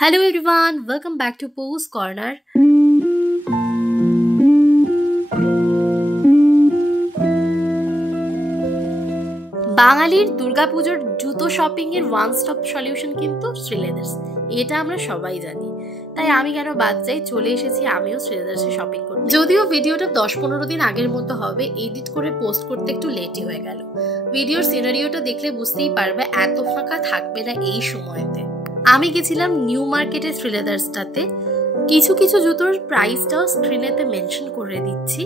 Hello everyone, welcome back to Pose Corner. বাঙালির দুর্গাপুজোর জুতো শপিং এর ওয়ান স্টপ সলিউশন কিন্তু শ্রীলেদার্স। এটা আমরা সবাই জানি, তাই আমি কেন বাদ যাই, চলে এসেছি আমিও শ্রীলেদার্সে শপিং করতে। যদিও ভিডিওটা 10-15 দিন আগের মতো হবে, এডিট করে পোস্ট করতে একটু লেটই হয়ে গেল। ভিডিওর সিনারিওটা দেখলে বুঝতেই পারবে এত ফাঁকা থাকবে না এই সময়তে। আমি গেছিলাম নিউ মার্কেটের শ্রীলেদার্সটাতে। কিছু কিছু জুতোর প্রাইসটাও স্ক্রিনেতে মেনশন করে দিচ্ছি।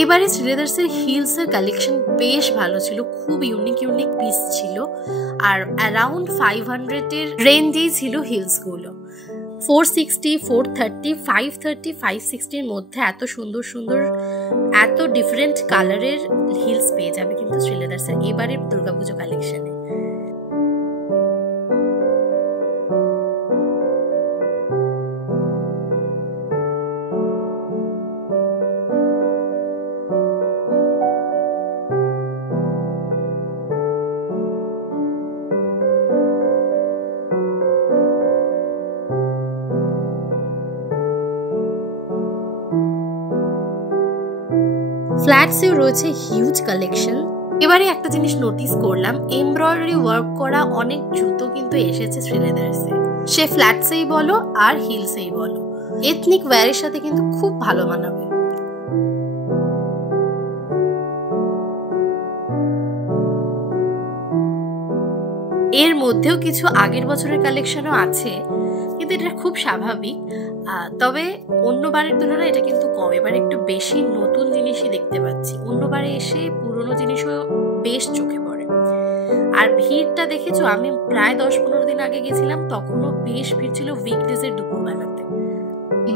এবারে শ্রীলেদার্সের হিলসের কালেকশন বেশ ভালো ছিল, খুব ইউনিক পিস ছিল, আর অ্যারাউন্ড 500 এর রেঞ্জেই ছিল হিলসগুলো। 460, 430, 530, 560 এর মধ্যে এত সুন্দর এত ডিফারেন্ট কালারের হিলস পেয়ে যাবে কিন্তু শ্রীলেদার্সের এবারের দুর্গাপুজো কালেকশনে। ফ্ল্যাটসেও রয়েছে হিউজ কালেকশন। এবারে একটা জিনিস নোটিস করলাম, এমব্রয়ডারি ওয়ার্ক করা অনেক জুতো কিন্তু এসেছে শ্রীলেদার্সে, সে ফ্ল্যাটসেই বলো আর হিলসেই বলো। এথনিক ওয়্যারের সাথে কিন্তু খুব ভালো মানাবে। এর মধ্যেও কিছু আগের বছরের কালেকশনও আছে, কিন্তু এটা খুব স্বাভাবিক। তবে অন্যবারের তুলনায় এটা কিন্তু কম, এবার একটু বেশি নতুন জিনিসই দেখতে পাচ্ছি। অন্যবারে এসে পুরনো জিনিসও বেশ চোখে পড়ে। আর ভিড়টা দেখেছো, আমি প্রায় 10-15 দিন আগে গেছিলাম, তখনও বেশ ভিড় ছিল উইকডেজের দুপুরবেলাতে।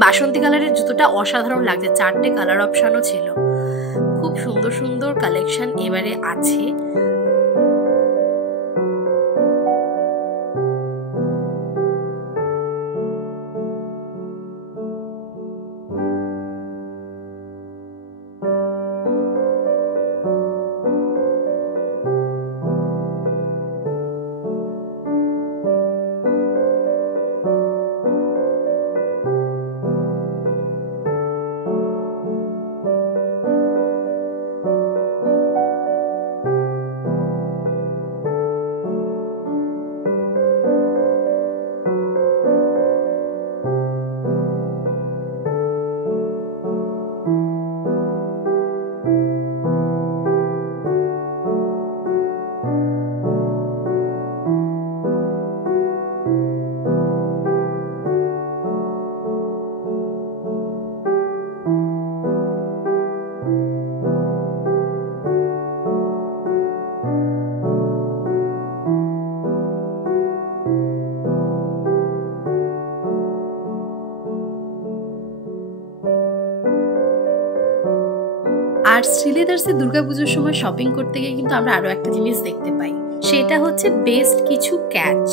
বাসন্তী কালারের জুতোটা অসাধারণ লাগছে, 4টে কালার অপশনও ছিল। খুব সুন্দর কালেকশন এবারে আছে। আর শ্রীলেদার্সে দুর্গাপুজোর সময় শপিং করতে গিয়ে কিন্তু আমরা আরো একটা জিনিস দেখতে পাই, সেটা হচ্ছে বেস্ট কিছু ক্যাচ।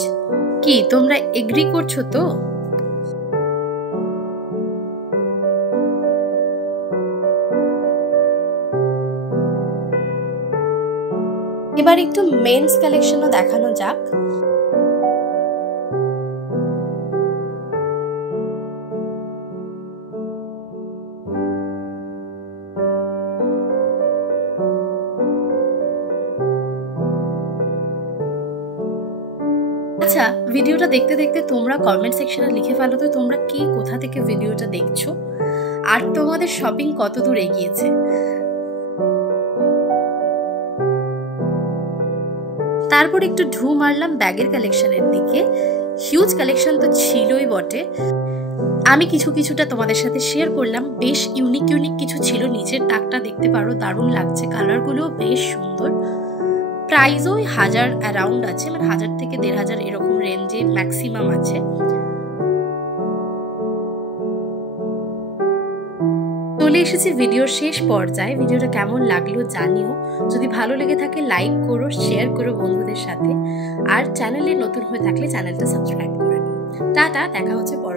কি তোমরা এগ্রি করছো তো? এবার একটু মেন্স কালেকশনও দেখানো যাক। আচ্ছা, ভিডিওটা দেখতে দেখতে তোমরা কমেন্ট সেকশনে লিখে ফেলো তো তোমরা কে কোথা থেকে ভিডিওটা দেখছো আর তোমাদের শপিং কত দূর এগিয়েছে। তারপর একটু ঢু মারলাম ব্যাগের কালেকশনের দিকে। হিউজ কালেকশন তো ছিলই বটে, আমি কিছুটা তোমাদের সাথে শেয়ার করলাম। বেশ ইউনিক কিছু ছিল, নিচের তাকটা দেখতে পারো, দারুণ লাগছে, কালারগুলো বেশ সুন্দর। প্রাইসও 1000 অ্যারাউন্ড আছে, মানে 1000 থেকে 1500 এরকম রেঞ্জে ম্যাক্সিমাম আছে। চলে এসেছি ভিডিওর শেষ পর্যায়ে। ভিডিওটা কেমন লাগলো জানিও, যদি ভালো লেগে থাকে লাইক করো, শেয়ার করো বন্ধুদের সাথে, আর চ্যানেলে নতুন হয়ে থাকলে চ্যানেলটা সাবস্ক্রাইব করে নিও। টাটা, দেখা হচ্ছে পরে।